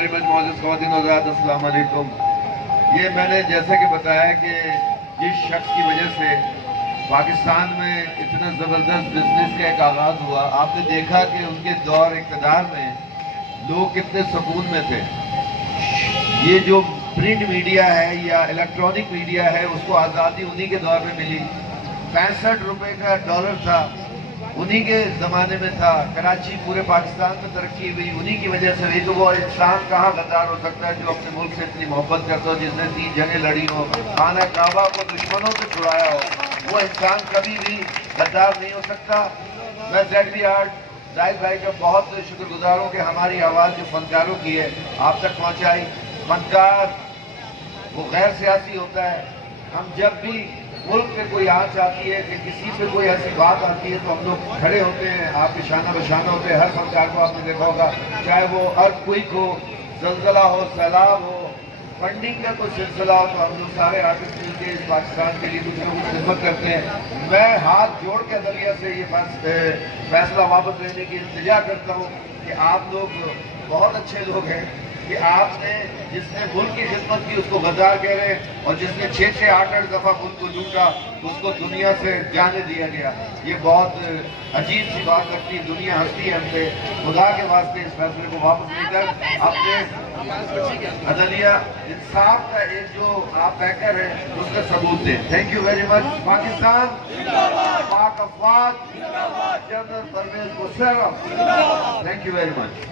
Very much معزز خواتین و حضرات، السلام علیکم۔ یہ میں نے جیسا کہ بتایا کہ جس شخص کی وجہ سے پاکستان میں اتنا زبردست بزنس کا ایک آغاز ہوا، آپ نے دیکھا کہ ان کے دور اقتدار میں لوگ کتنے سکون میں تھے۔ یہ جو پرنٹ میڈیا ہے یا الیکٹرانک میڈیا ہے، اس کو آزادی انہی کے دور میں ملی۔ 65 روپے کا ڈالر تھا، انہی کے زمانے میں تھا۔ کراچی پورے پاکستان میں ترقی ہوئی انہی کی وجہ سے ہوئی۔ تو وہ انسان کہاں غدار ہو سکتا ہے جو اپنے ملک سے اتنی محبت کرتا ہو، جس نے 3 جنگیں لڑی ہو، خانہ کعبہ کو دشمنوں سے چھڑایا ہو، وہ انسان کبھی بھی غدار نہیں ہو سکتا۔ میں زیڈ بی آرٹ زاہد بھائی کا بہت شکر گزار ہوں کہ ہماری آواز جو فنکاروں کی ہے آپ تک پہنچائی۔ فنکار وہ غیر سیاسی ہوتا ہے۔ ہم جب بھی ملک پہ کوئی آنچ آتی ہے کہ کسی پہ کوئی ایسی بات آتی ہے تو ہم لوگ کھڑے ہوتے ہیں، آپ کے شانہ بشانہ ہوتے ہیں۔ ہر فنکار کو آپ نے دیکھا ہوگا، چاہے وہ ارتھ کوئک ہو، زلزلہ ہو، سیلاب ہو، فنڈنگ کا کوئی سلسلہ ہو، تو ہم لوگ سارے آرٹسٹ مل کے اس پاکستان کے لیے دوسروں کی خدمت کرتے ہیں۔ میں ہاتھ جوڑ کے عدلیہ سے یہ فیصلہ واپس لینے کی التجا کرتا ہوں کہ آپ لوگ بہت اچھے لوگ ہیں کہ آپ نے جس نے ملک کی خدمت کی اس کو غدار کہہ رہے ہیں، اور جس نے 6 8 دفعہ ملک کو لوٹا اس کو دنیا سے جانے دیا گیا۔ یہ بہت عجیب سی بات لگتی ہے، دنیا ہنستی ہے ہم سے۔ خدا کے واسطے اس فیصلے کو واپس لے کر اپنے عدلیہ انصاف کا ایک جو آپ پیکر ہیں اس کا ثبوت دیں۔ Thank you very much. Pakistan پاک افواج، general Pervez Musharraf, thank you very much.